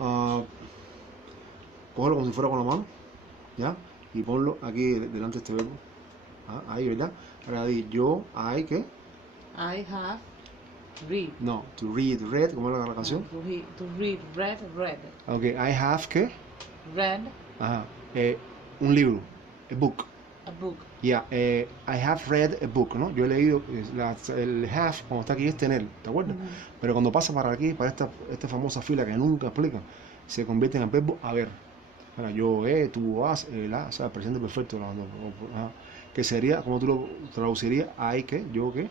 ah, cógelo como si fuera con la mano, ¿ya? Y ponlo aquí delante de este verbo. Ahí, ¿verdad? Ahora di yo, I, ¿qué? I have read. No, to read, read, ¿cómo era la canción? To read, read. Ok, I have, ¿qué? Read Ajá, un libro, a book. a book. Yeah, I have read a book, ¿no? Yo he leído, el have, cuando está aquí es tener, ¿te acuerdas? Pero cuando pasa para aquí, para esta famosa fila que nunca explican, se convierte en el verbo haber. Ahora, yo, tú, has, la, o sea, presente perfecto. Ajá. Que sería, como tú lo traducirías, hay que, yo qué.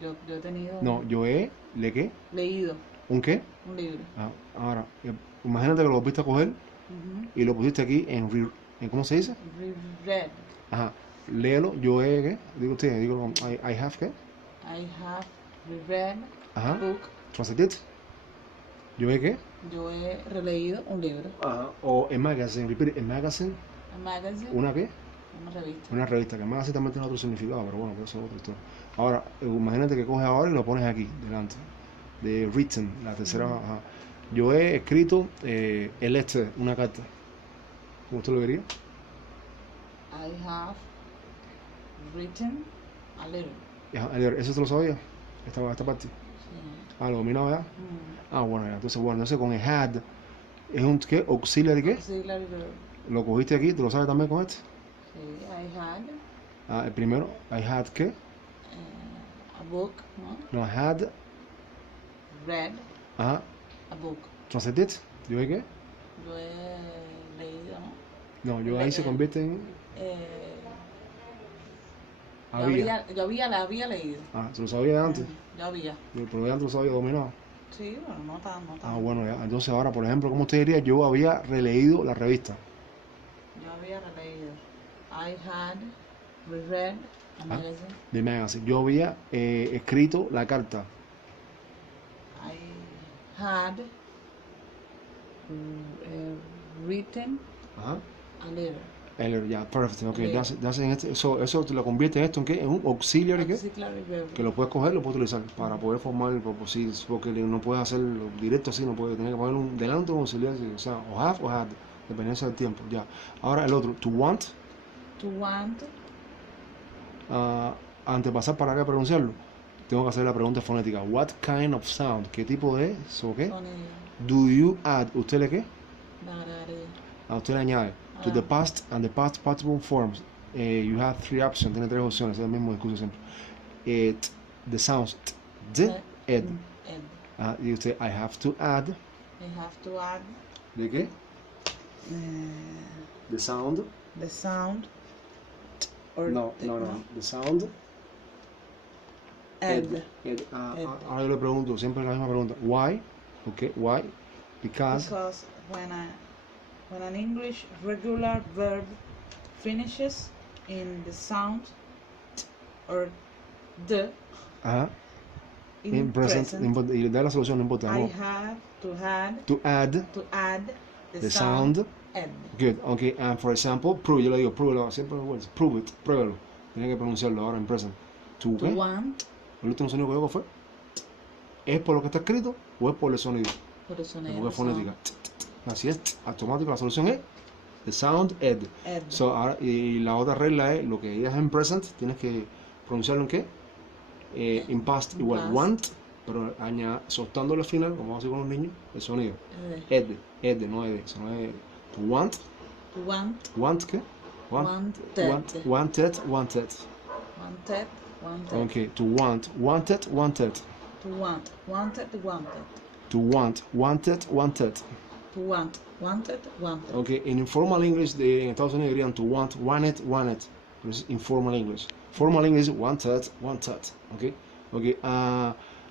Yo he tenido No, yo he, le qué, leído un qué. un libro. Ahora, imagínate que lo volviste a coger y lo pusiste aquí en ¿cómo se dice? Read. Ajá, léelo, yo he, ¿qué? Digo usted, digo, I have, ¿qué? I have read Ajá. a book. Translated. Yo he, ¿qué? Yo he releído un libro. Ajá. O a magazine, repeat, a magazine. A magazine. ¿Una qué? Una revista. Una revista, que magazine también tiene otro significado, pero bueno, eso es otra historia. Ahora, imagínate que coges ahora y lo pones aquí, delante. De written, la tercera. Ajá. Yo he escrito el una carta. ¿Cómo usted lo diría? I have written a letter. ¿Eso te lo sabía? Esta parte. Sí. ¿Lo dominaba ya? Bueno, ya. Entonces con el had, ¿es un qué? Auxiliary qué? Auxiliary verb. ¿Lo cogiste aquí? ¿Tú lo sabes también con este? Sí, I had. El primero, I had qué? A book, ¿no? No, I had. Read. Ajá. A book. Translated. ¿Yo he qué? Yo he leído, ¿no? No, yo ahí se convierte en. Yo la había leído. ¿Se lo sabía de antes? Yo había. Pero de antes lo sabía dominado. Sí, bueno, no tan. Bueno, ya. Entonces ahora, por ejemplo, ¿cómo usted diría? Yo había releído la revista. Yo había releído. I had reread a magazine. The magazine. Yo había escrito la carta. I had written a letter. Ya, perfecto. Okay. Eso te lo convierte en esto en qué? En un auxiliary, ¿qué? Que lo puedes coger, lo puedes utilizar para poder formar el propósito, porque no puedes hacerlo directo así, no puedes tener que poner un delante un auxiliary, o sea, o have o had, dependiendo del tiempo. Ya. Ahora el otro, to want. To want. Antes de pasar para acá a pronunciarlo, tengo que hacer la pregunta fonética. What kind of sound? ¿Qué tipo de qué? Do you add? ¿Usted le qué? Usted le añade. To the past and the past participle forms, you have three options. Tiene tres opciones. Es el mismo discurso siempre. The sounds ed. Y usted, I have to add. I have to add. ¿De qué? The sound. The sound. No. The sound. Ed. Ahora yo le pregunto, siempre la misma pregunta. Why? Okay, why? Because when an English regular verb finishes in the sound or the in present, y da la solución, no importa. I have to add the sound ed. Good, okay, and for example, prove, yo le digo, siempre prove it, pruébalo. Tiene que pronunciarlo ahora en present. To want. El último sonido que digo fue. ¿Es por lo que está escrito o es por el sonido? Por el sonido. Porque es fonética. Así es, automático. La solución es the sound ed. So, ahora, y la otra regla es lo que digas en present, tienes que pronunciarlo en qué? In past igual want, pero soltándolo al final, como vamos a hacer con los niños, el sonido. Ed, no ed. Eso no es to want. Want qué? Wanted. Okay, to want. Wanted. To want. Wanted. To want. Wanted. To want. Wanted. Okay, in informal English, en Estados Unidos dirían to want, wanted. Pero es informal English. Formal English, wanted. Okay.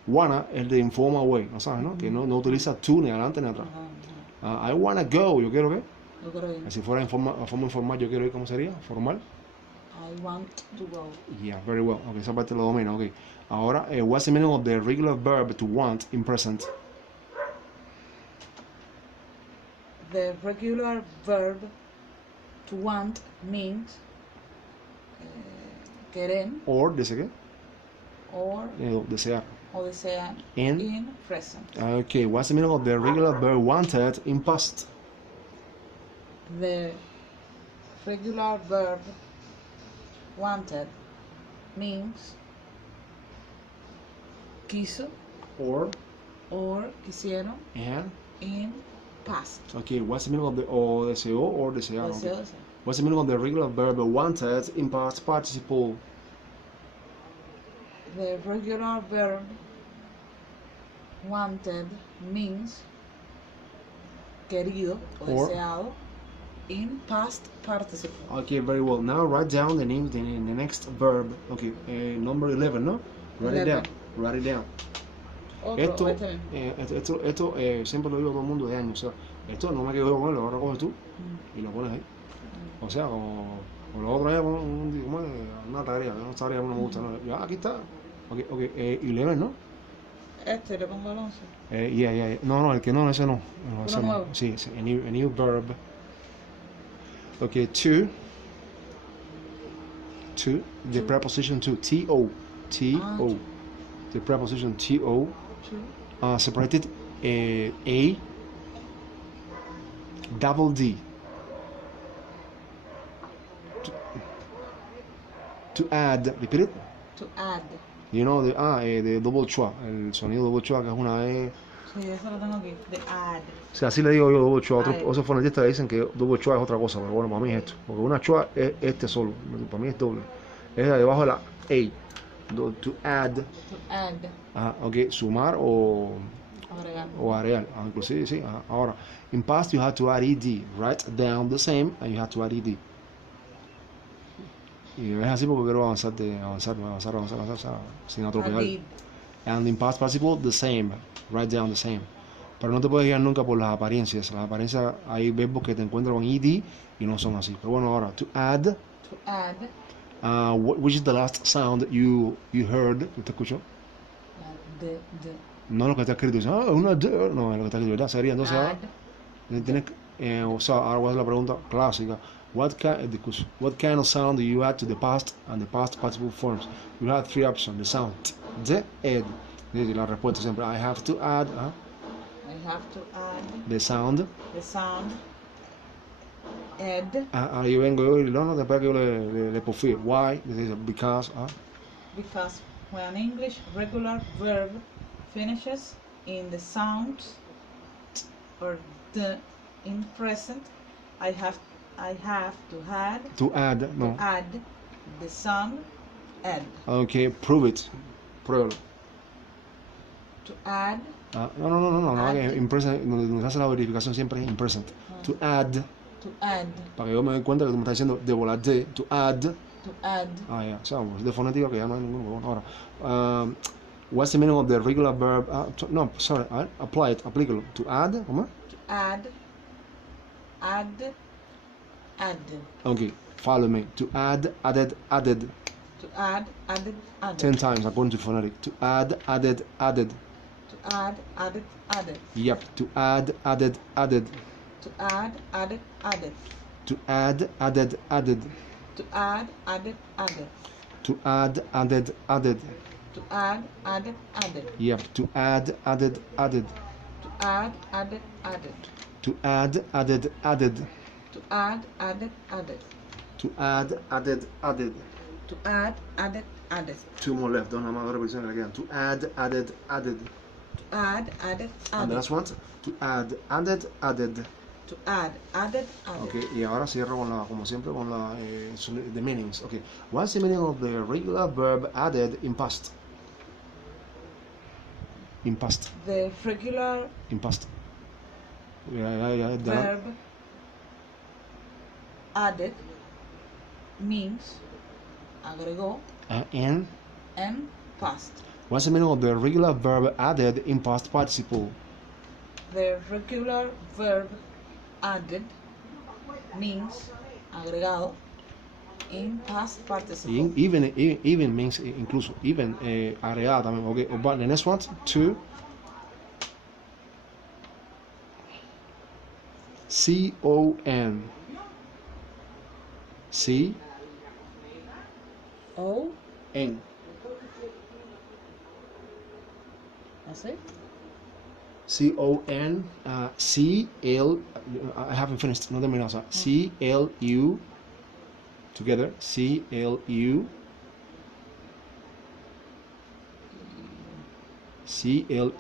Wanna es de informal way, ¿no sabes, no? Que no utiliza to ni adelante ni atrás. I wanna go, yo quiero qué. Yo quiero ir. Si fuera a forma informal, yo quiero ir, ¿cómo sería? Formal. I want to go. Yeah, very well. Okay, esa parte lo domina. Okay. Ahora, what's the meaning of the regular verb to want in present? The regular verb to want means querer. Or, dice qué? Or. Desear. o desean in present. Okay, what's the meaning of the regular verb wanted in past? The regular verb wanted means quiso or quisieron and in past. Okay, what's the meaning of the deseó or desearon? Deseo, Okay. deseo. What's the meaning of the regular verb wanted in past participle? The regular verb wanted means querido o deseado in past participle. Okay, very well. Now write down the name, the next verb. Okay, number 11, ¿no? Write 11. It down. Write it down. Otro, esto siempre lo digo a todo el mundo de años. O sea, esto no me quedo yo con él, lo recoges tú y lo pones ahí. O sea, como lo otro es una tarea, una tarea que no me gusta. ¿No? Ya, aquí está. Ok, 11, ¿no? Le pongo el 11. Yeah. No, el que no, ese no. Uno nuevo. Sí, a new verb. Okay, to, the preposition to, to, the preposition to, separated a, double D. To add, repeat it. To add. You know the double schwa, el sonido double schwa que es una E. Sí, eso lo tengo aquí, de add. O sea, así le digo yo double schwa. Otros fonetistas dicen que double schwa es otra cosa, pero bueno, para mí es esto. Porque una schwa es este solo, para mí es doble. Es debajo de la A. To add. To add. Ajá, ok, sumar o agregar. Inclusive, sí. Ajá. Ahora, in past you have to add ed. Write down the same and you have to add ed. Y es así porque quiero avanzar, sin atropellar. And in past participle, the same. Write down the same. Pero no te puedes guiar nunca por las apariencias. Las apariencias, hay verbos que te encuentran con ed y no son así. Pero bueno, ahora, to add. Which is the last sound you heard? ¿Te escuchó? The. No lo que está escrito. Dice, una D. No, es lo que está escrito, ¿verdad? Sería entonces ahora. Tienes, o sea, ahora voy a hacer la pregunta clásica. What kind of sound do you add to the past and the past participle forms? You have three options. The sound. The, ed. La respuesta siempre. I have to add. I have to add. The sound. Ed. Yo vengo yo y no, después que yo le porfío. Why? Because. Because when an English regular verb finishes in the sound or the in present, I have to add. To add, no. To add the sound ed. Okay, prove it. Pruébalo. To add. No, que in present, donde se hace la verificación siempre es in present. To add. To add. Para que yo me dé cuenta que tú me estás diciendo de volar de. To add. To add. Ya. O sea, de fonética que ya no hay ninguno. Ahora, what's the meaning of the regular verb? Apply it. Aplícalo. To add, ¿cómo? To add. Add. Okay, follow me. To add, added. To add, added. 10 times according to phonetic. To add, added. To add, added. Yep. To add, added. To add, added. To add, added. To add, added. To add, added. To add, added. Yep. To add, added. To add, added. To add, added. To add, added. To add, added. To add, added. Two more left. Don't have my repetition again. To add, added. To add, added. And the last one. To add, added. To add, added. Okay, y ahora cierro con como siempre, con the meanings. Okay, what's the meaning of the regular verb added in past? In past. The regular. In past. Verb added means agregó and past. What's the meaning of the regular verb added in past participle? The regular verb added means agregado in past participle. Even means incluso. Even agregado también. Okay, but the next one, to C-O-N. C-O-N. say? C-O-N, C-L, I haven't finished, no terminado, o sea, C-L-U, together, C-L-U, C-L-U-D-E-D.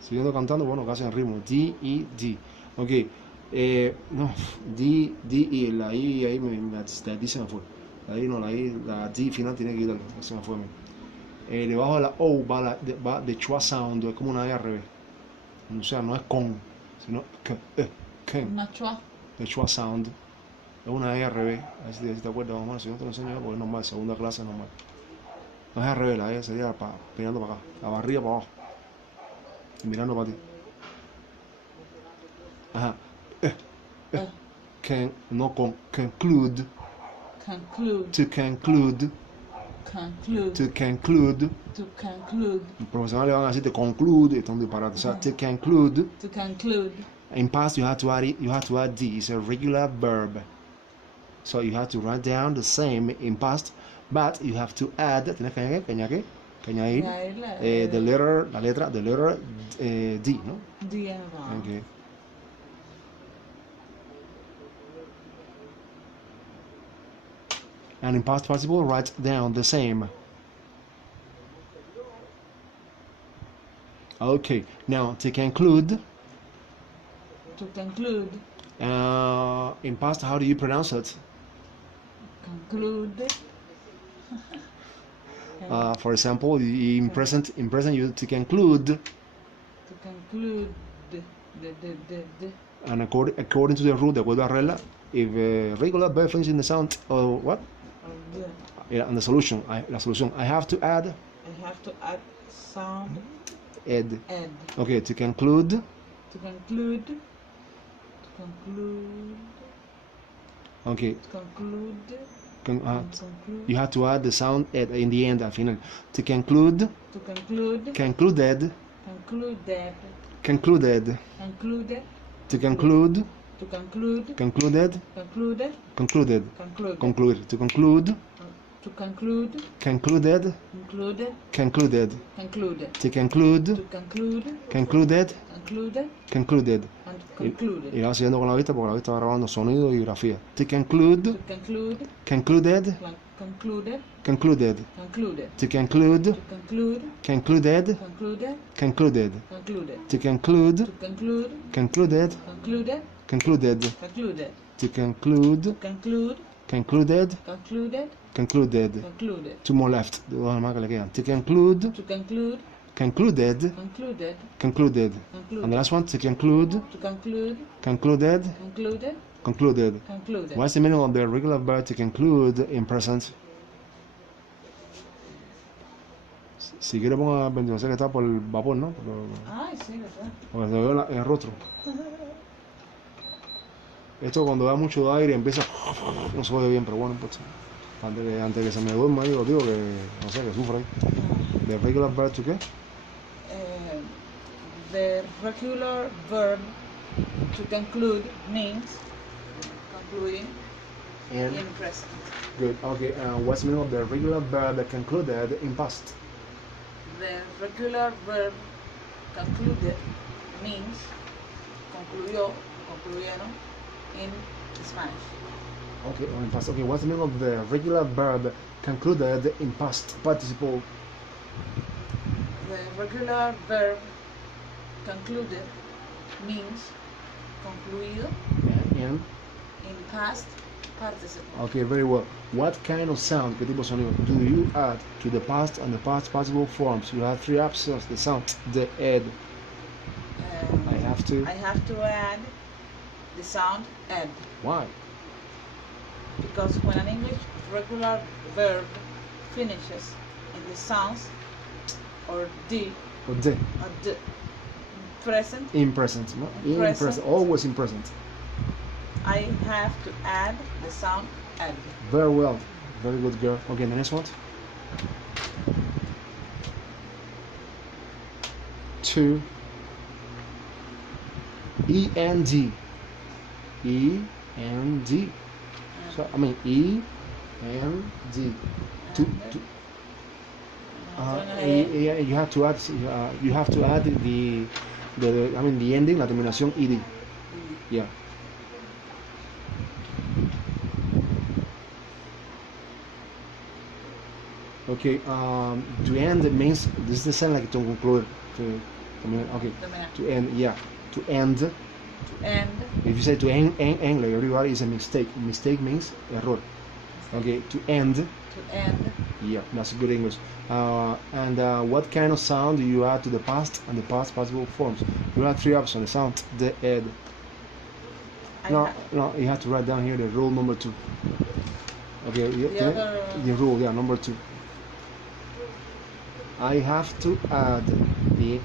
Siguiendo cantando, bueno, casi en ritmo, D-E-D. Ok, no, D-E, la I ahí la D se me fue. La I no, la I, la D final tiene que quitarlo, se me fue a mí. Debajo de la O va de chua sound, es como una E al revés. O sea, no es con, sino que. Una chua. De chua sound. Es una E al revés. A ver si te acuerdas, vamos a ver si no te lo enseño, porque es normal, segunda clase es normal. No es al revés, la E sería mirando para acá, la barriga para abajo. Y mirando para ti. Ajá. No con, conclude. Conclude. To conclude. Conclude. To conclude. To conclude. Los profesionales le van a decir to conclude, están disparados. O sea, to conclude. To conclude. In past, you have to add D. It's a regular verb. So you have to write down the same in past, but you have to add. Tienes que añadir la letra D, ¿no? D. Okay. And in past participle, write down the same. Okay. Now to conclude. To conclude. In past, how do you pronounce it? Conclude. For example, in present, you to conclude. To conclude. And according to the rule, de acuerdo a regla, if regular verb finishes in the sound or what? Yeah, and the solution, la solución. I have to add. Sound. Ed. Okay, to conclude. To conclude. Okay. To conclude. You have to add the sound ed in the end, al final. To conclude. To conclude. Concluded. Concluded. Concluded. Concluded. To conclude. To conclude. Concluded. Concluded. Concluded. Conclude. Conclude. To conclude. To conclude. Concluded. Concluded. Concluded. Concluded. To conclude. To conclude. Concluded. Concluded. Concluded. And concluded. Y va siguiendo con la vista porque la vista va grabando sonido y grafía. To conclude. To conclude. Concluded. Concluded. Concluded. Concluded. To conclude. To conclude. Concluded. Concluded. Concluded. Concluded. To conclude. To conclude. Concluded. Concluded. Concluded. Concluded. To conclude. Conclude. Concluded. Concluded. Concluded. Concluded. Two more left. Dos más que le quedan. To conclude. To conclude. Concluded. Concluded. Concluded. Concluded. And the last one. To conclude. To conclude. Concluded. Concluded. Concluded. Concluded. What's the meaning of the regular verb to conclude in present? Si quiere ponga 21, sé que está por el vapor, ¿no? Ay, sí, ¿verdad? Porque se ve el rostro. Esto cuando da mucho aire empieza, no se oye bien, pero bueno, pues antes que se me duerma, yo digo que, no sé, que sufra ahí. The regular verb to qué? The regular verb to conclude means concluding And in present. good. Okay. What's the meaning of the regular verb that concluded in past? The regular verb concluded means concluyó, concluyeron in Spanish. Okay, in past. Okay. What's the meaning of the regular verb concluded in past participle? The regular verb concluded means concluido In. in past participle. Okay, very well. What kind of sound, qué tipo de sonido, do you add to the past and the past participle forms? You have three options: the sound, the ed. I have to add the sound ed. Why? Because when an English regular verb finishes in the sounds or d Or the. or d present, In present, no? In Present. present, always in present. I have to add the sound ed. Very well, very good girl. Okay, the next one. To. E-N-D. E-N-D. So, I mean, E-N-D. To. You have to add the the ending, la terminación ed. Yeah. Okay. To end means this is the same like to conclude. Okay. To end. Yeah. To end. To end. If you say to end like everybody is a mistake. Mistake means error. Okay. To end. To end. Yeah, that's good English. And what kind of sound do you add to the past and the past participle forms? You have three options: the sound, the ed. No, you have to write down here the rule number 2. Okay, the rule, yeah, number 2. I have to add the.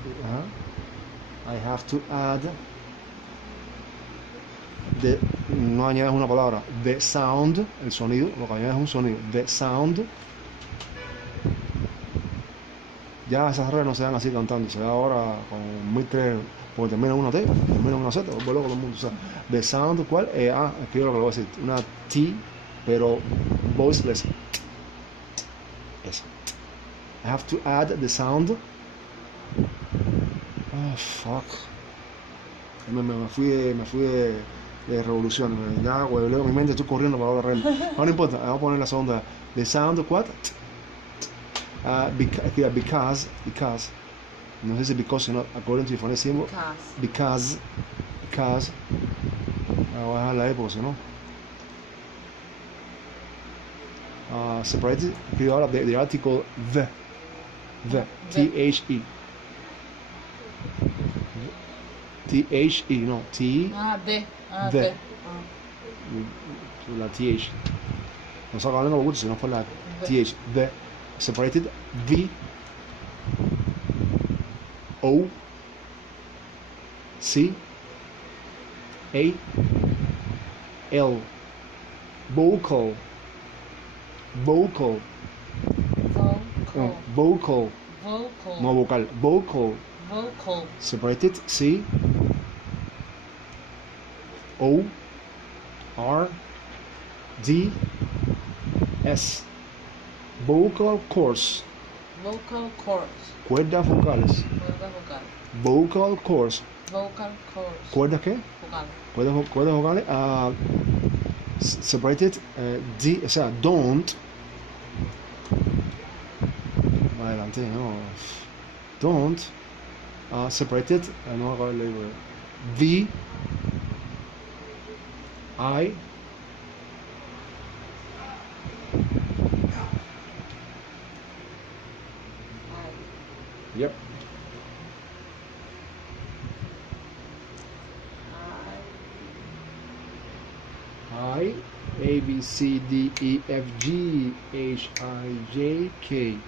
I have to add the. No añades una palabra. The sound, el sonido, lo que añades es un sonido. The sound. Ya esas reglas no se dan así cantando, se da ahora con 1003, porque termina una T, termina una Z, vuelve loco todo el mundo. O sea, the sound, ¿cuál? Escribo lo que le voy a decir, una T, pero voiceless. Eso. I have to add the sound. Oh, fuck. Me fui de revolución. Ya, hueveo mi mente, estoy corriendo para la regla. No importa, vamos a poner la segunda. The sound, ¿cuál? Because, no sé si because, sino according to the phonics symbol. Because, voy a dejar la E porque si no. Separated, out of the article the, T-H-E. T-H-E, no, T. The. La T-H. No saco hablando mucho, sino por la T-H, the. Separated V O C A L vocal no vocal separated C O R D S vocal cords. Cuerdas vocales. Vocal cords. ¿Cuerdas qué? Cuerdas vocales. Separated. O sea, don't. Adelante, no. Don't. Separated. No hago el label. V. I. Yep. I, A, B, C, D, E, F, G, H, I, J, K.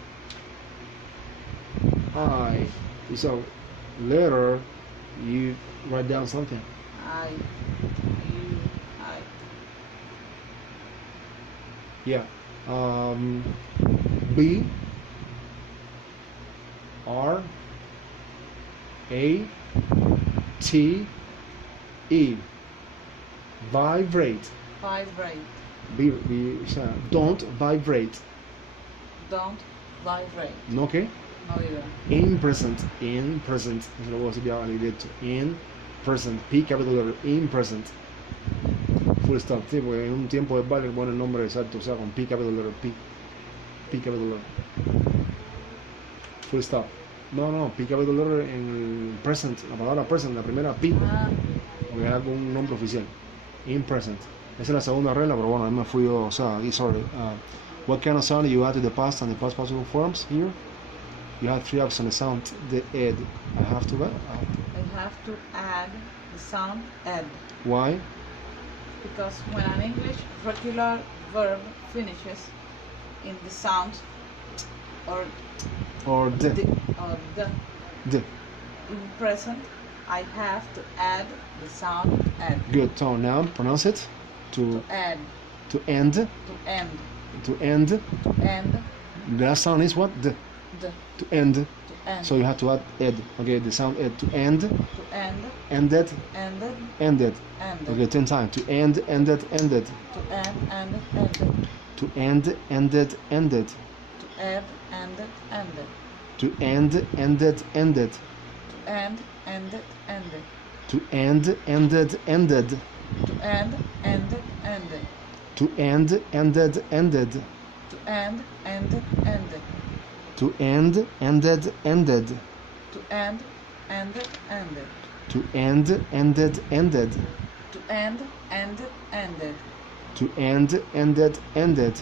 I. It's a letter. You write down something. I. Yeah. B. R A T E vibrate. Don't vibrate. No qué? No vibra. In present. Eso lo voy a decir ya al directo. In present. P capital letter. In present. Full stop. Sí, porque en un tiempo verbal le pone el nombre exacto, o sea, con P capital letter. P capital letter. Full stop. No, P capital letter en present, la palabra present, la primera P, porque era con un nombre oficial. In present. Esa es la segunda regla, pero bueno, a mí me fui yo, o sea, sorry. What kind of sound you add to the past and the past participle forms here? You have three options, the sound, the ed. I have to add the sound ed. Why? Because when an English regular verb finishes in the sound or the in present, I have to add the sound ed. Good. So now pronounce it. To add. To end. To end. The last sound is what? The. To end. So you have to add ed. Okay, the sound ed. To end. Ended. Okay, 10 times. To end, ended. To end, ended. To end, ended. To Add, ended, ended. To end, ended, ended. To end, ended, ended. To end, ended, ended. To end, ended, ended. To end, ended, ended. To end, ended, ended. To end, ended, ended. To end, ended, ended. To end, ended, ended. To end, ended, ended. To end, ended, ended.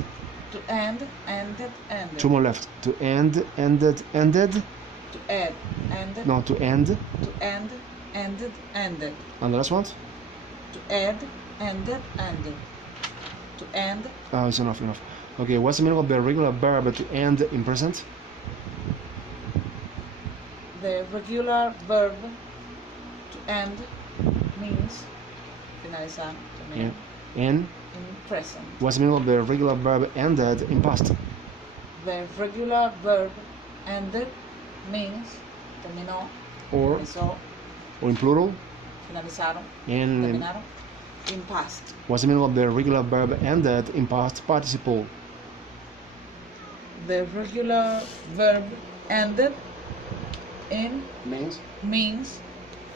To end, ended, ended. Two more left. To end, ended, ended. To add, ended. No, to end. To end, ended, ended. And the last one? To add, ended, ended. To end. It's enough. Okay, what's the meaning of the regular verb to end in present? The regular verb to end means finalizar, terminar. In Present. What's the meaning of the regular verb ended in past? The regular verb ended means terminó, Or finalizó, in plural? finalizaron, In terminaron. In past. What's the meaning of the regular verb ended in past participle? The regular verb ended in means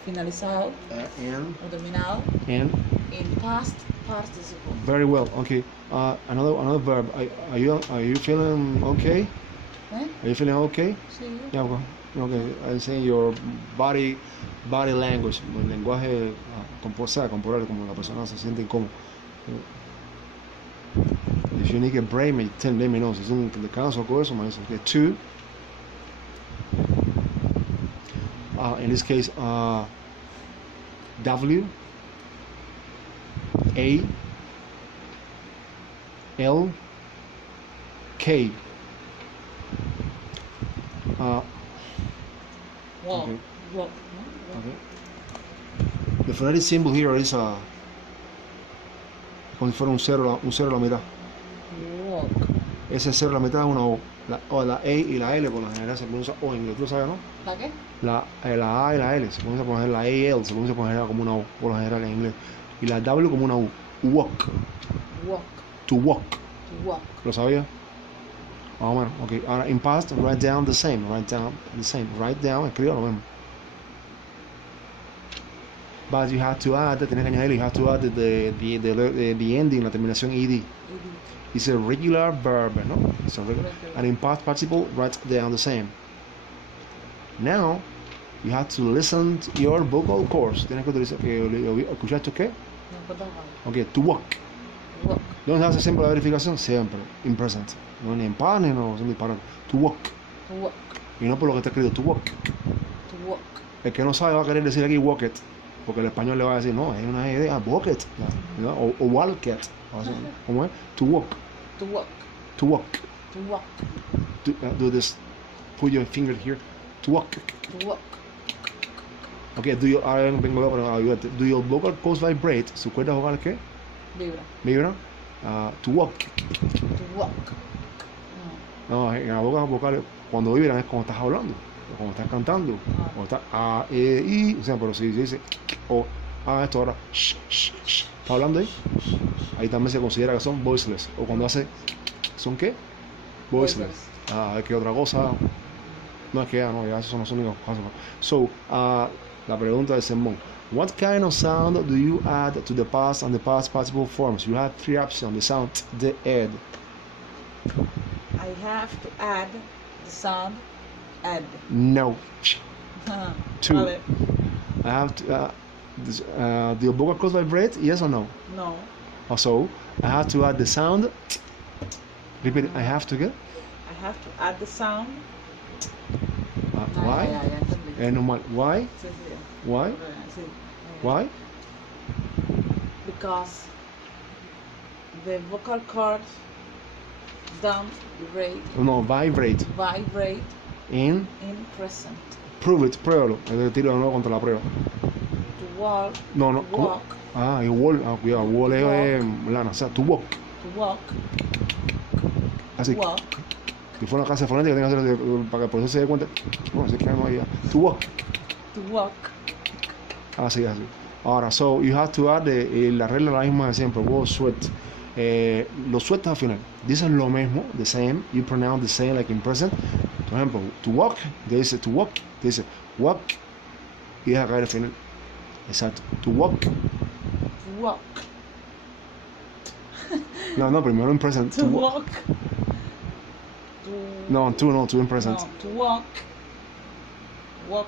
finalizado o terminado in past participle. Very well. Okay. Another verb. Are you feeling okay? Are you feeling okay? Sí. Yeah. Okay. I'm saying your body language, el lenguaje corporal, como la persona se siente incómodo. If you need a break, let me know. Si es un descanso o eso, me dice. Okay. Two. In this case, W, A, L, K. Walk. Okay. Walk. Okay. The phonetic symbol here is como si fuera un cero a la mitad. Walk. Ese cero a la mitad es una O. La E y la L por lo general se pronuncia O en inglés, ¿tú sabes, no? ¿La qué? La A y la L se pronuncia por lo general, la E y L se pronuncia por lo general como una O por lo general en inglés. Y la W como una U. Walk. Walk. To walk. To walk. ¿Lo sabía? Ah, bueno, ok. Ahora, in past, write down the same. Write down, escriba lo mismo. But you have to add, tienes que añadir, you have to add the ending, la terminación ed. It's a regular verb, ¿no? It's a regular. And in past participle, write down the same. Now, you have to listen to your vocal cords. Tienes que utilizar, ¿escuchar esto qué? Ok, to walk. Walk. ¿Dónde se hace siempre la verificación? Siempre, in present. No ni en pan ni no, son disparates. To walk. To walk. Y no por lo que está escrito, to walk. To walk. El que no sabe va a querer decir aquí walk it, porque el español le va a decir, no, es una idea, walk it, ¿no? o walk it. ¿Cómo es? To walk. To walk. To walk. To walk. Do this. Put your finger here. To walk. To walk. Okay, ahora vengo a ayudarte. Do your vocal cords vibrate? ¿Su cuerda vocal qué? Vibra. To walk. To walk. No, en la boca vocal, cuando vibran es cuando estás hablando, o cuando estás cantando, o estás I, o sea, pero si dice, o esto ahora, está hablando ahí también se considera que son voiceless, o cuando hace, ¿son qué? Voiceless. Es que otra cosa, no es que ya, no, ya esos son los únicos casos. So, la pregunta del sermón, what kind of sound do you add to the past and the past participle forms? You have three options, the sound, the add. I have to add the sound add. No. Two. Vale. I have to. Do your vocal cords vibrate? Yes or no? No. Also, I have to add the sound. Repeat it. I have to get. I have to add the sound. Why? Normal. Why? Sí. Why? Sí. Why? Because the vocal cords don't vibrate. No, vibrate. Vibrate In present. Prove it. Pruébalo. Tiro de nuevo contra la prueba. To walk. No. To walk. Y wall. Cuidado. Wall es lana. O sea, to walk. To walk. Así. Walk. Si fuera una clase fonética, tengo que hacer para que el profesor se dé cuenta. No, así que no hay. To walk. To walk. Así. Ahora, so you have to add la regla la misma de siempre. Wall, sweat. lo sueltas al final. Dices lo mismo, the same, you pronounce the same like in present. Por ejemplo, to walk, te dice to walk, te dice walk y deja caer al final. Exacto, to walk. Walk. No, primero en present. To walk. No, to in present. No, to walk. Walk.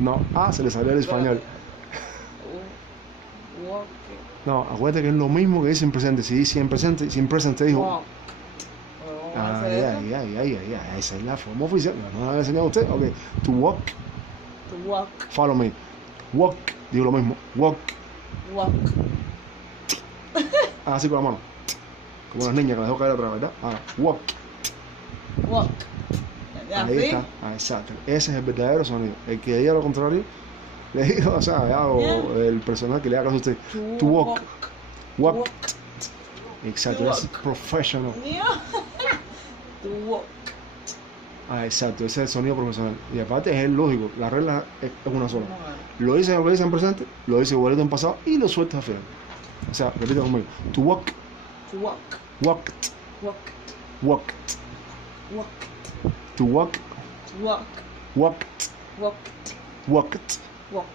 No, se le salió el español. Walk. No, acuérdate que es lo mismo que dice en presente. Si dice en presente, si en presente dijo. Walk. Esa es la forma oficial. ¿No la había enseñado a usted? Ok, to walk. To walk. Follow me. Walk, digo lo mismo. Walk. Walk. Así con la mano. Como las niñas que las dejo caer atrás, ¿verdad? Ahora, walk. Walk. Ahí está. Exacto. Ese es el verdadero sonido. El que diga lo contrario, le digo, o sea, el personal que le haga caso a usted. To walk. Walk. Exacto, es professional. To walk. Exacto, ese es el sonido profesional. Y aparte es lógico, la regla es una sola. Lo dice en presente, lo dice igualito en pasado y lo sueltas al final. O sea, repite conmigo. To walk. To walk. Walked. Walk. Walked. Walk. To walk. To walk. Walked. Walk. Walked. Walk.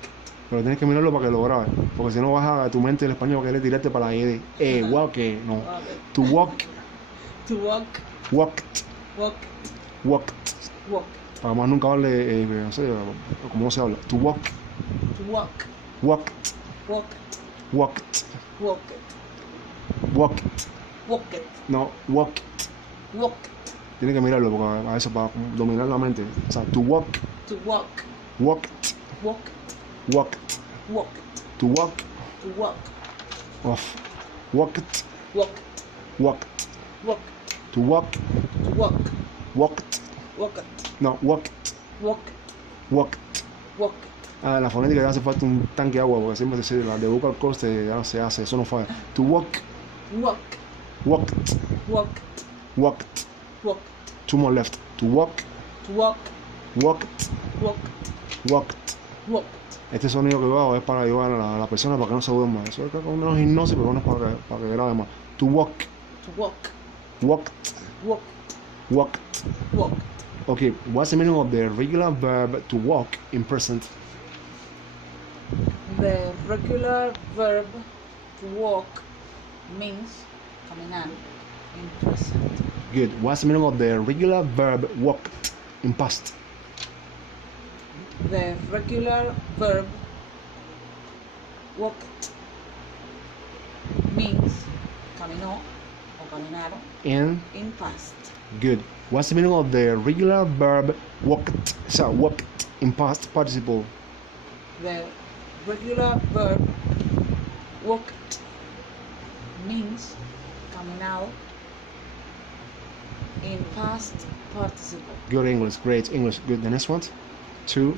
Pero tienes que mirarlo para que lo grabes. Porque si no vas a tu mente el español va a querer tirarte para la ID. Walk, no. To walk. To walk. Walked. Walk. Walked. Walk. Para más nunca hable, no sé, cómo se habla. To walk. To walk. Walked. Walk. Walked. Walk. Walked. Walk. No, walked. Walk. Tienes que mirarlo porque a veces para dominar la mente. O sea, to walk. To walk. Walked. Walk. Walked. Walk. To walk. To walk. Off. Walked. Walk. Walked. Walk. To walk. To walk. Walked. Walk. No, walked. Walk. Walked. Walk. La fonética ya hace falta un tanque de agua porque siempre se dice la de vocal coste ya no se hace, eso no falla. To walk. Walk. Walked. Walk. Walked. Walk. Two more left. To walk. To walk. Walked. Walk. Walked. Walk. Este sonido que hago es para ayudar a la persona para que no se duerma. Eso es como una hipnosis, pero no es para que grabe más. To walk. To walk. Walked. Walk. Walked. Walk. Okay, what's the meaning of the regular verb to walk in present? The regular verb to walk means caminar in present. Good. What's the meaning of the regular verb walked in past? The regular verb walked means caminó o caminaron in past. Good. What's the meaning of the regular verb walked? So walked in past participle. The regular verb walked means caminado in past participle. Good English. Great English. Good. The next one. Two.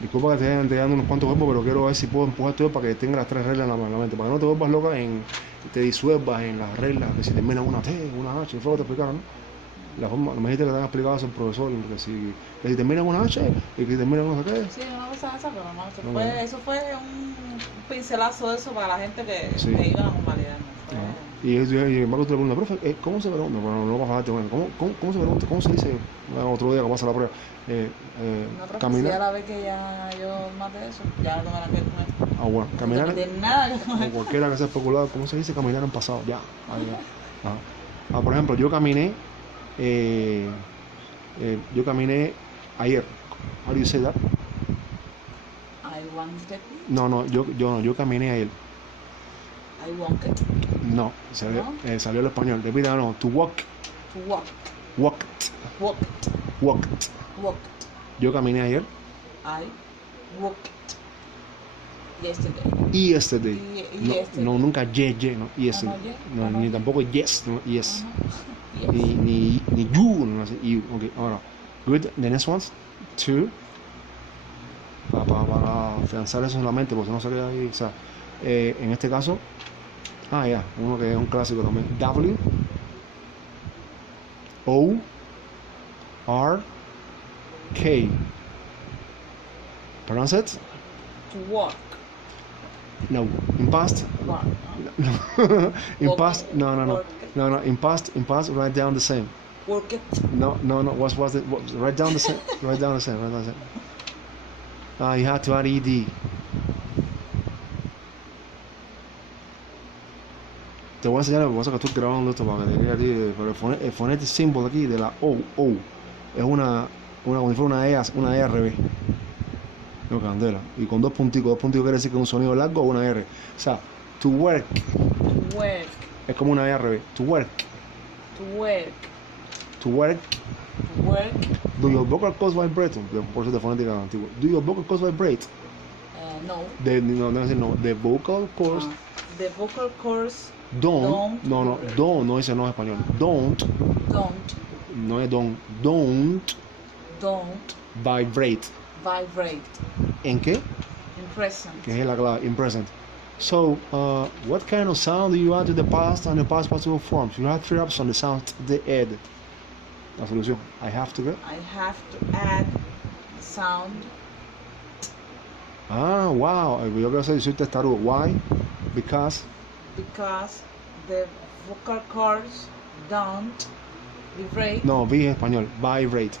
Disculpa que te esté dando unos cuantos verbos, pero quiero ver si puedo empujar todo para que tenga las tres reglas en la mente. Para que no te vuelvas loca te disuelvas en las reglas, que si termina una T, una H, fue lo que te explicaron, ¿no? La forma, me dijiste que te han explicado eso el profesor, que si termina en una H y que termina en no sé qué. Sí, una cosa esa, pero no, eso fue un pincelazo de eso para la gente que iba a la convalidar. Y Marco te pregunta, profe, ¿cómo se pregunta? Bueno, no vas a darte cuenta. ¿Cómo se pregunta? ¿Cómo se dice otro día que pasa la prueba? Caminar. Ya la vez que ya yo maté eso, ya no me la quiero comer. Bueno, caminar. No tiene nada que comer. O cualquiera que sea especulado, ¿cómo se dice caminar en pasado? Ya. Por ejemplo, yo caminé ayer. How do you say that? I wanted. No, yo caminé ayer. I wanted. No, salió el español. Repita, no. To walk. To walk. Walked. Walked. Walked. Walked. Yo caminé ayer. I walked yesterday. Yesterday. Yesterday. No, nunca no. Yesterday. No, ni tampoco yes, no, yes. Yes. Ni you, no sé, you. Okay, ahora. Good. The next one. Two. Para afianzar eso en la mente, porque no se queda ahí. O sea, en este caso, uno que es un clásico también. W. O. R. K. Pronounce it. To walk. No. In past? What? No. In Work past? it. No, no, no. Work it. No, no. In past, write down the same. Work it. No, no, no. What's it? Write down the same. Write down the same. Write down the same. You have to add ed. Te voy a enseñar lo que pasa que estoy grabando esto para que te quede a ti, pero el phonetic symbol aquí de la O es como si fuera una E al revés. No, candela. Y con dos punticos quiere decir que es un sonido largo o una R. O sea, to work To work. es como una E al revés. To work. To work. To work. To work. Do your vocal cords vibrate? Por eso de fonética antigua. Do your vocal cords vibrate? No. No. The vocal cords The vocal cords don't. No dice no en español. Don't. No es don't. Don't vibrate. ¿En qué? In present. Que es la clave. In present. So, what kind of sound do you add to the past and the past participle forms? You have three options. The sound, the add. La solución. I have to add the sound. Wow. Yo quiero soy testarudo. Why? Because the vocal cords don't vibrate. No, V en español. Vibrate.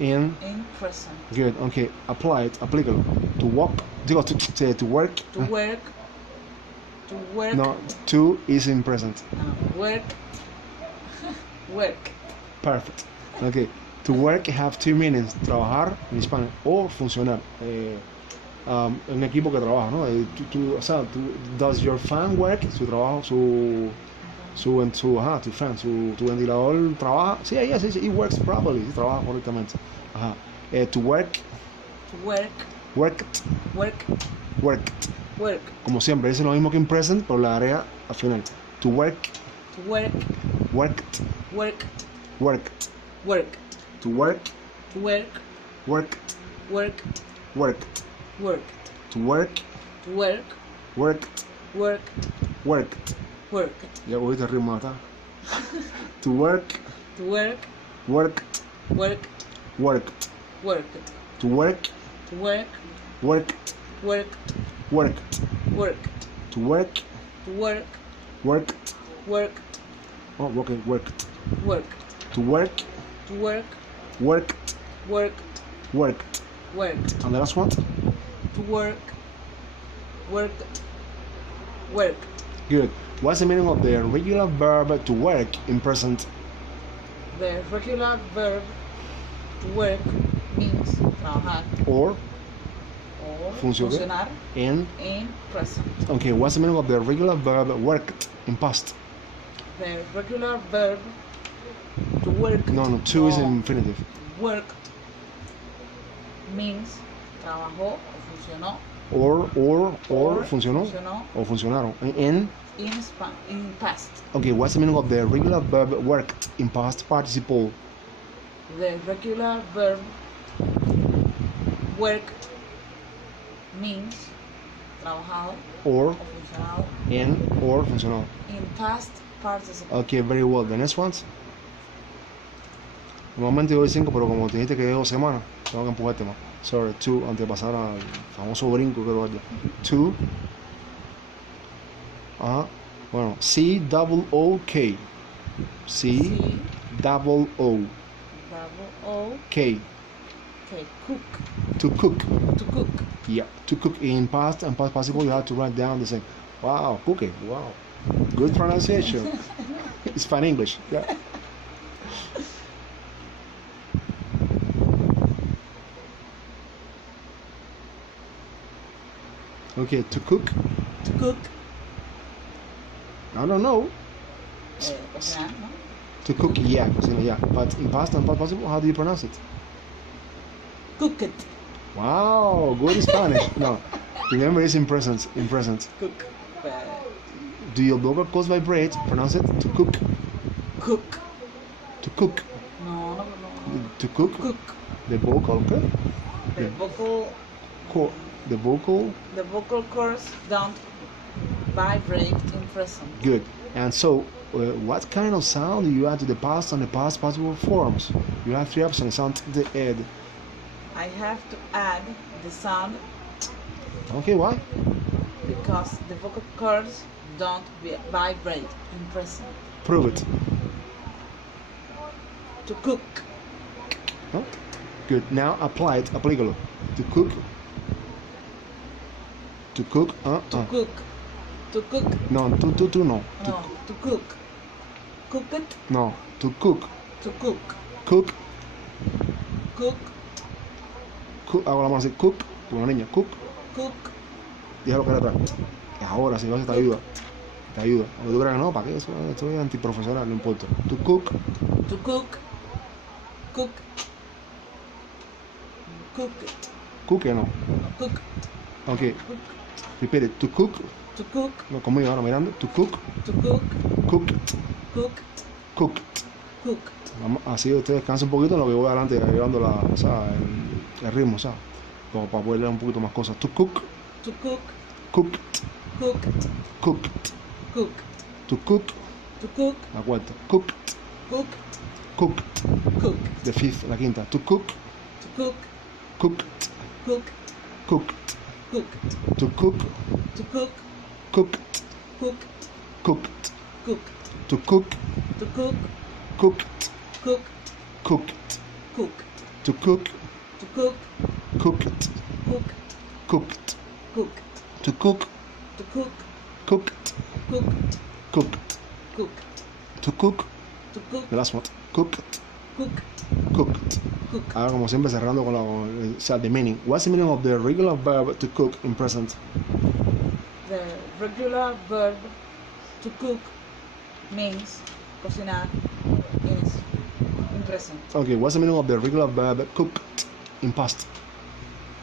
In present. Good. Okay. Apply it. Aplícalo. To walk. Digo, to work. To work. No, to is in present. Work. Perfect. Okay. To work have two meanings. Trabajar en hispano o funcionar. Un equipo que trabaja, ¿no? O sea, does your fan work? Su trabajo, tu fan, tu ventilador trabaja. Sí, yes, it works properly. Sí, trabaja correctamente. Ajá. To work. Worked. Como siempre, dice lo mismo que in present, pero la agrega al final. To work. Worked. To work. Worked. To work. Worked. Ya oíste el ritmo acá. To work. Worked. To work. Worked. To work. Worked. Oh, okay, worked. To work. Worked. And the last one? To worked. Good. What's the meaning of the regular verb to work in present? The regular verb to work means trabajar Or funcionar in present. Okay, what's the meaning of the regular verb worked in past? The regular verb to work. No, to is infinitive. Worked means trabajó o funcionó. Or funcionó o funcionaron. In past. Okay, what's the meaning of the regular verb worked in past participle? The regular verb worked means trabajado or funcionado. Or funcionado. In past participle. Okay, very well. The next ones. Normalmente doy 5, pero como te dijiste que llevo 2 semanas, tengo que empujarte más. Sorry, 2, antes de pasar al famoso brinco que lo haya. 2. Bueno, C-double-O-K. C-double-O-K. Cook. To cook. To cook. Yeah, to cook in past and past participle, you have to write down the same. Wow, cooking. Wow, good pronunciation. It's fine English. Yeah. Okay, to cook. To cook. I don't know. Cocinar, ¿no? To cook, yeah, cocina, yeah. But in past and past participle, how do you pronounce it? Cook it. Wow, good Spanish. No, remember it's in present. In present. Cook. Do your vocal cords vibrate? Pronounce it. To cook. Cook. To cook. No. To cook. Cook. The vocal, okay? The vocal. The vocal. The vocal cords don't vibrate in present. Good. And so, what kind of sound do you add to the past and the past participle forms? You have 3 options. Sound the add. I have to add the sound. Okay, why? because the vocal cords don't vibrate in present. Prove it. To cook. No? Good. Now apply it. Aplícalo. To cook. To cook. To cook. To cook. No, no. No, to cook. Cook it. No, to cook. To cook. Cook. Cook. Hago la mano así. Cook. Como una niña. Cook. Cook. Déjalo que atrás. Ahora, si vas, te ayuda. Te ayuda. Aunque tú creas que no, ¿para qué? Eso es antiprofesional, no importa. To cook. To cook. Cook. Cook it. Cook no. Cook. Ok. Cook. Repeat it. To cook. To cook. No, conmigo ahora mirando. To cook. To cook. Cook. Cook. Cook. Cook. Así usted descansa un poquito en lo que voy adelante, llevando el ritmo, ¿sabes? Para poder leer un poquito más cosas. To cook. To cook. Cooked. Cooked. Cooked. Cook. To cook. To cook. La cuarta. Cooked. Cooked. Cooked. Cooked. The fifth, la quinta. To cook. To cook. Cooked. Cooked. Cooked. Cooked. To cook. To cook. Cooked. Cooked. Cooked. Cooked. To cook. To cook. Cooked. Cooked. Cooked. Cooked. To cook. To cook. Cooked. Cooked. Cooked. Cooked. To cook. To cook. Cooked. Cooked. Cooked. Cooked. To cook. To cook. The last one. Cooked. Cooked. Cooked. Cook. Ahora, como siempre, cerrando con the meaning. What's the meaning of the regular verb to cook in present? The regular verb to cook means cocinar in present. Okay, what's the meaning of the regular verb cooked in past?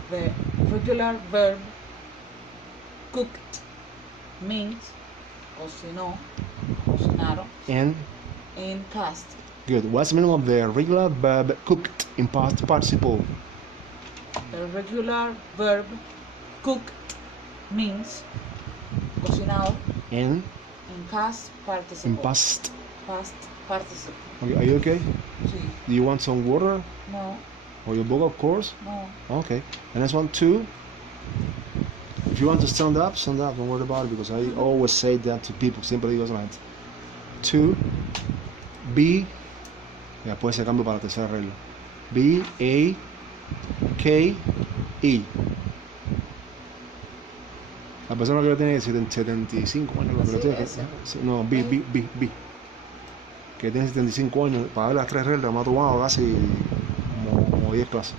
The regular verb cooked means cocinó, cocinaron And in past. good. What's the meaning of the regular verb cooked in past participle? The regular verb cooked means cocinado And in past participle. in past. Past participle. Okay, are you okay? Sí. Do you want some water No. or your book, of course? No. Okay. And next one, two. If you want to stand up, stand up. Don't worry about it because I always say that to people. Siempre digo eso a la gente. To be. Ya puede ser cambio para la tercera regla. B A K E. La persona que tiene 75 años, Así que tiene, es. no, B. Que tiene 75 años, para ver las tres reglas me ha tomado casi como 10 clases.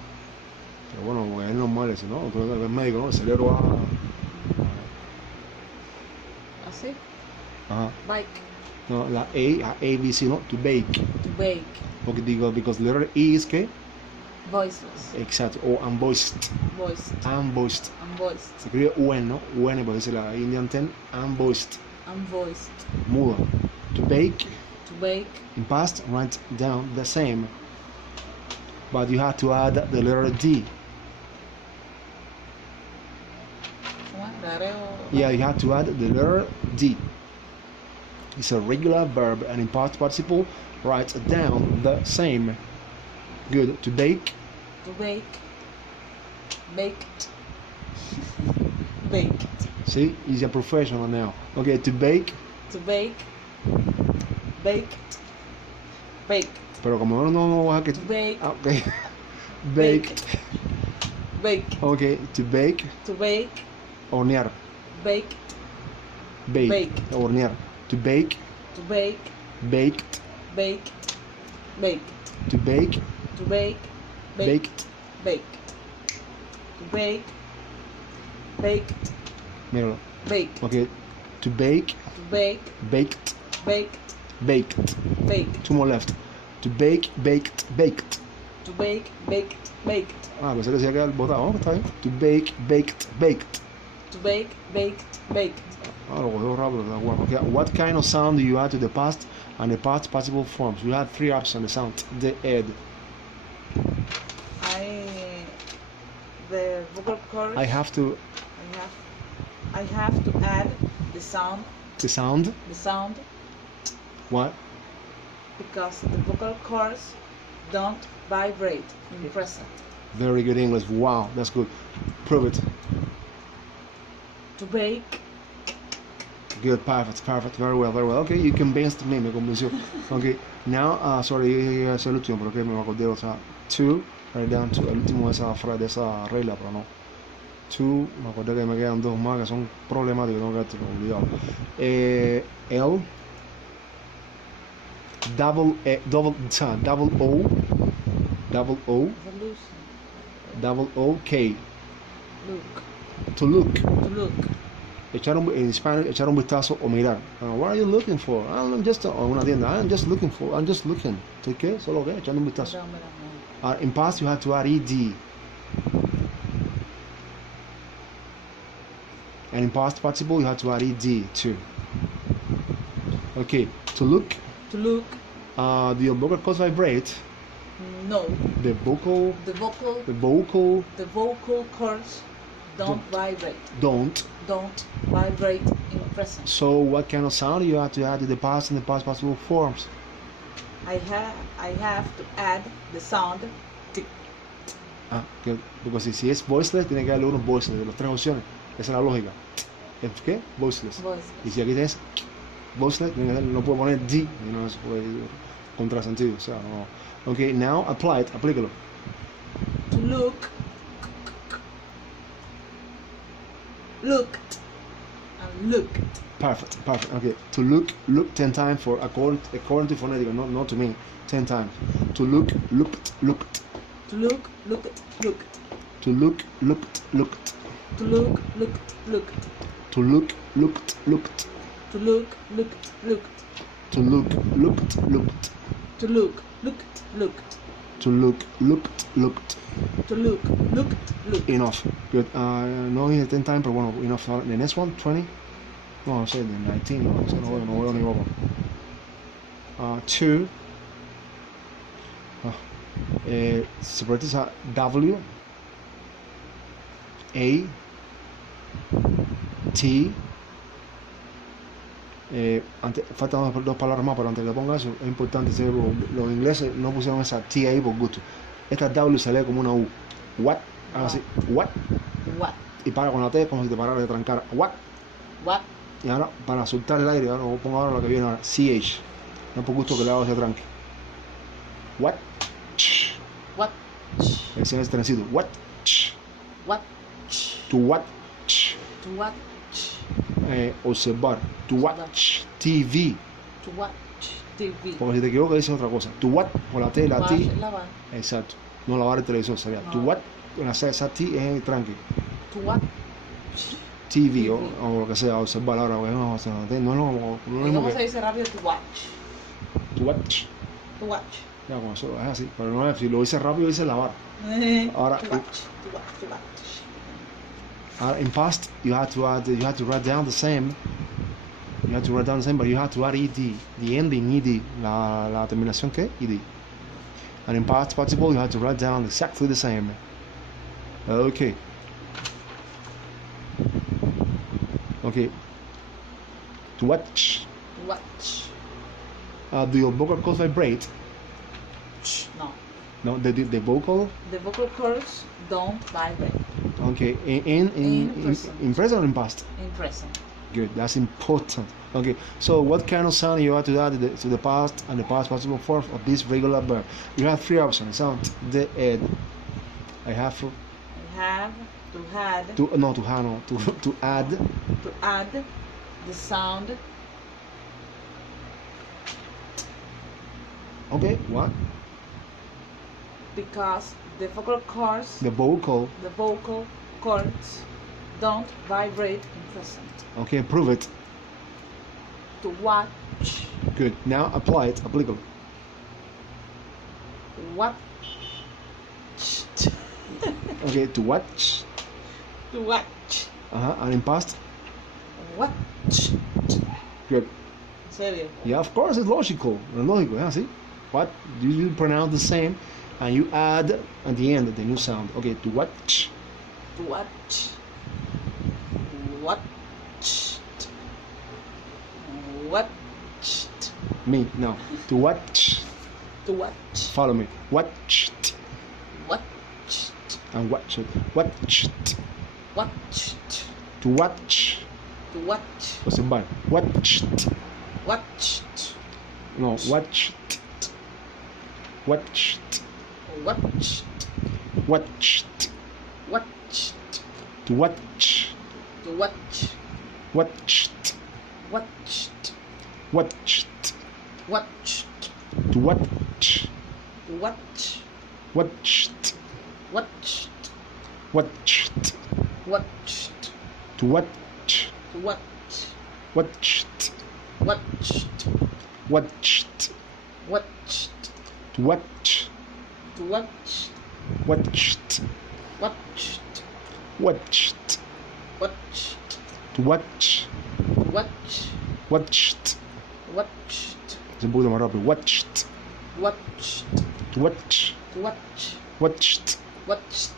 Pero bueno, porque él no muere, si no, tú eres médico, ¿no? El cerebro va. Así. Ajá. Bike. No, la A, B, C, no, to bake. To bake. Porque digo, because letter E es que, Voices. exacto, o unvoiced. Voiced. Unvoiced. Unvoiced. Se escribe UN, ¿no? UN, pues dice la Indian 10, unvoiced. Unvoiced. Muda. To bake, To bake. in past, write down the same. But you have to add the letter D. ¿Cómo es? ¿Le agrego? Yeah, you have to add the letter D. It's a regular verb, and in past participle, write down the same. Good. To bake, To bake. Baked. Baked. see, he's a professional now. Okay, to bake, To bake. Baked. Baked. pero como no vas a que. To bake. Ah, okay. Baked. Bake. Okay, to bake, To bake. hornear. Baked. Bake, Bake. hornear. To bake, To bake. baked. Baked. Baked. To bake, To bake. baked. Baked. To bake. Baked. Míralo. Baked. Okay, to bake, To bake. baked, Baked. baked. Baked. Two more left. To bake, baked, baked. To bake. Baked. Baked. Ah, pensé que decía que era el botado. Oh, está bien. To bake, baked, baked. To bake. Baked. Baked. Ah, lo cogió rápido. Está guapo. Okay, what kind of sound do you add to the past and the past participle forms? You had three options. The sound, the ed. The vocal chorus. I have to. I have to add the sound. The sound. The sound What? because the vocal cords don't vibrate in present. Very good English. Wow, that's good. Prove it. To bake. Good, perfect, very well. Okay, you convinced me, me convenció. Okay, now, sorry, es el último, pero que me acordé, o sea, to, write down to, el último de esa regla, pero no. To, me acordé que me quedan dos más que son problemáticos, tengo que darte obligado. L, double O, K. Look. To look. To look. En Spanish, echar un vistazo o mirar. What are you looking for? I'm just una tienda. I'm just looking. ¿Sí qué? ¿Solo qué? Echando un vistazo. In past, you have to add ed. And in past participle, you have to add ed too. Okay. To look. To look. Do your vocal cords vibrate? No. The vocal cords don't vibrate. Don't Vibrate in present. So what kind of sound you have to add to the past and the past participle forms? I have to add the sound tick. Porque si es voiceless, tiene que darle unos voiceless de las tres opciones. Esa es la lógica. ¿Es qué? Voiceless. Y si aquí tienes voiceless, no puedo poner D, y no se puede contrasentido. O sea, no. Okay, now apply it, aplícalo. To look. Looked and looked. Perfect. Okay, to look 10 times for according to phonetic, not to me. 10 times. To look, looked. To look, looked. To look, looked. To look, looked. To look, looked. To look, looked. To look, looked. To look, looked. To look, looked. To look, looked. Enough. Good. No hice 10 times, pero bueno, enough. The next one, 20. No sé, the 19. No veo ni bobo. 2. Separate a W, A, T. Faltan dos palabras más, pero antes que ponga eso, es importante saber, los ingleses no pusieron esa T ahí por gusto. Esta W se lee como una U. What, así, what. Y para con la T como si te parara de trancar. What. Y ahora, para soltar el aire, ahora pongo ahora lo que viene ahora, CH. No es por gusto que le hago ese tranque. What. Ese es el trencito. What. To what. Observar. To watch TV. Porque si te equivocas dices otra cosa. To what, con la T y la T. Exacto. No lavar el televisor sería. To what, esa T es el tranque. To what. TV o lo que sea, observar ahora. No es lo mismo que se dice rápido? To watch. Ya, con eso es así. Pero no es, si lo dice rápido, dice lavar. Ahora, to watch. In past, you have to write down the same. But you have to add ed, the ending ed, la terminación que ed. And in past participle, you have to write down exactly the same. Okay. To watch. Do your vocal cords vibrate? No, the vocal. The vocal cords don't vibrate. Okay, in present or in past? In present. Good, that's important. Okay, so what kind of sound you have to add to the past and the past participle form of this regular verb? You have three options. Sound the ed. To add. To add the sound. Okay, what? Because the vocal cords. The vocal cords don't vibrate in present. Okay, prove it. To watch. Good. Now apply it. Applicable. What? Okay, to watch. And in past? What? Good. ¿En serio? Yeah, of course, it's logical. Yeah, see? What? You pronounce the same, and you add at the end the new sound. Okay, to watch. Me, no. To watch. Follow me. Watched. And watch it. Watched. To watch. To watch. O sin bar. Watched. Watched. No, watched. Watched. Watched. Watched. Watched. To watch. To watch. Watched. Watched. Watched. Watched. To watch. To watch. Watched. Watched. Watched. Watched. To watch. To watch. Watched. Watched. Watched. Watched. To watch. To watch. Watched. Watched. Watched. Watched. To watch. To watch. Watched. Watched. Es un poquito más rápido. Watched. Watched. To watch. To watch. Watched. Watched.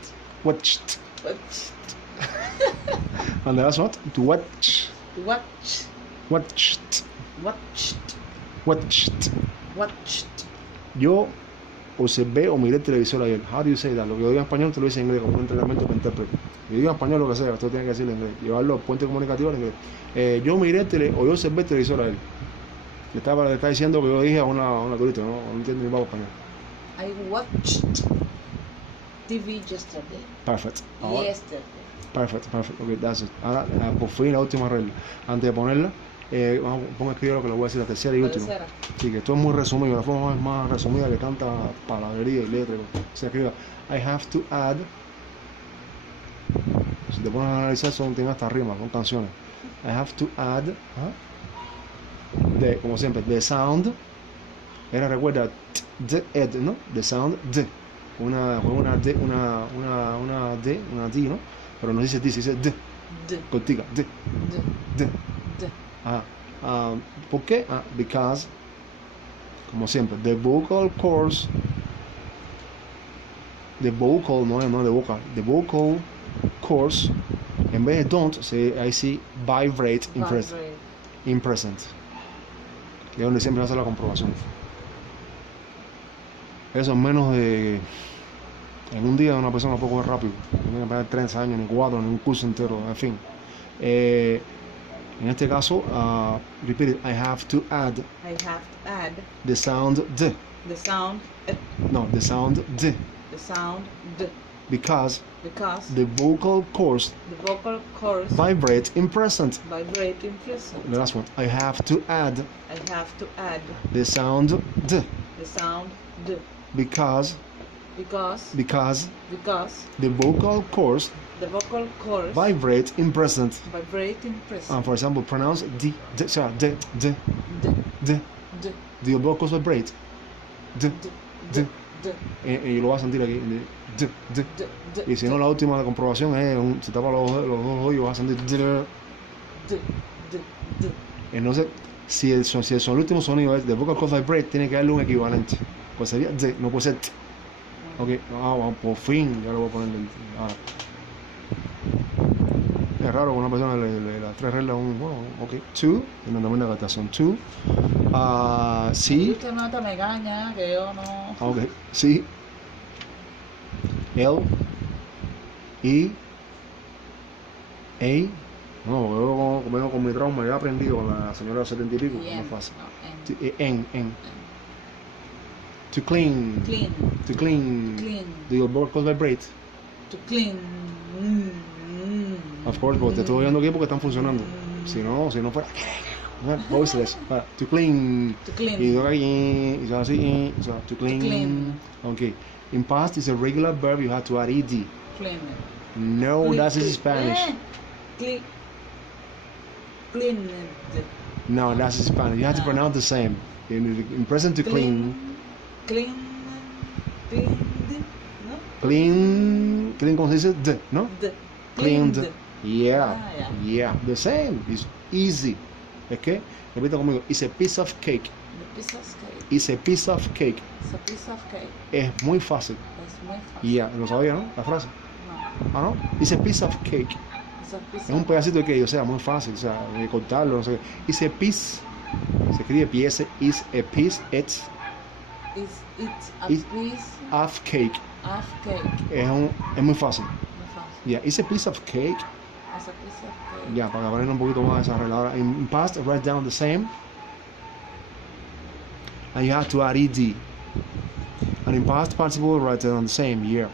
Watched. Watched. And the last one. To watch. To watch. Watched. Watched. Watched. Watched. Yo observé o miré el televisor ayer. How do you say that? Lo que yo digo en español te lo dice en inglés como un entrenamiento para intérprete. Yo digo en español lo que sea, usted tiene que decirlo en inglés. Llevarlo al puente comunicativo en inglés. Yo miré o yo observé el televisor ayer. Le está diciendo que yo dije a una turista, no entiendo ni bajo español. I watched TV yesterday. Perfect. Yesterday. Perfect. Okay, that's it. Ahora, por fin la última regla. Antes de ponerla, pongo a escribir lo que le voy a decir, la tercera y última. Sí, que esto es muy resumido, la forma es más resumida que tanta palabrería y letra. Se escriba, I have to add. Si te pones a analizar, tienen hasta rimas, son canciones. I have to add, como siempre, the sound. Era, recuerda, ed, ¿no? The sound, d. Una D, una D, ¿no? Pero no dice D, se dice D. Cortica, D. ¿Por qué? Because, como siempre, the vocal cords, the vocal, no the vocal, the vocal cords, en vez de don't, ahí sí vibrate in present. De donde siempre hace la comprobación. Eso en menos de. En un día una persona poco rápido. No tiene que pagar 30 años, ni 4, ni un curso entero, en fin. En este caso, repeat it. I have to add. I have to add. The sound d. The sound. No, the sound d. The sound d. Because the vocal cords. The vocal cords. Vibrate in present. Vibrate in present. The last one. I have to add. I have to add. The sound d. The sound d. Because the vocal cords vibrate in present. For example, pronounce d, sorry, d. The vocal cords vibrate. D. Y lo vas a sentir aquí. D. Y si no, la última comprobación es se tapa los dos oídos, vas a sentir d. Entonces, si el último sonido es the vocal cords vibrate, tiene que darle un equivalente. Pues sería D, no puede ser T. Ok, vamos, por fin, ya lo voy a poner ahora. Es raro que una persona las tres reglas ok. To, en la adaptación. To, sí. Usted no te me engaña, que yo no. Ok, sí. L, E, A. No, yo vengo con mi trauma, ya he aprendido con la señora de 70 y pico, no es fácil. N. To clean. To clean. Do your vocals vibrate? To clean. Of course, porque te estoy oyendo aquí porque están funcionando. Si no fuera voiceless. To clean. Y yo así. To clean. Okay. In past is a regular verb. You have to add ed. Clean. No, that's in Spanish. Clean. No, that's in Spanish. You have to pronounce the same. In present, to clean. Clean, ¿no? Clean, ¿cómo se dice? D, ¿no? Cleaned. Yeah. The same. It's easy. Es que, repita conmigo, it's a piece of cake. It's a piece of cake. Es muy fácil. Yeah, ¿lo sabía, no? La frase. No. No? It's a piece of cake. Es un pedacito de cake, o sea, muy fácil, o sea, de cortarlo, no sé. It's a piece. Se escribe piece, is a piece, it's a piece of cake. Of cake. Es muy fácil. Yeah, it's a piece of cake. Ya, para que aprendan un poquito más esa regla. Ahora, in past, write down the same. And you have to add ed. And in past participle, write down the same year.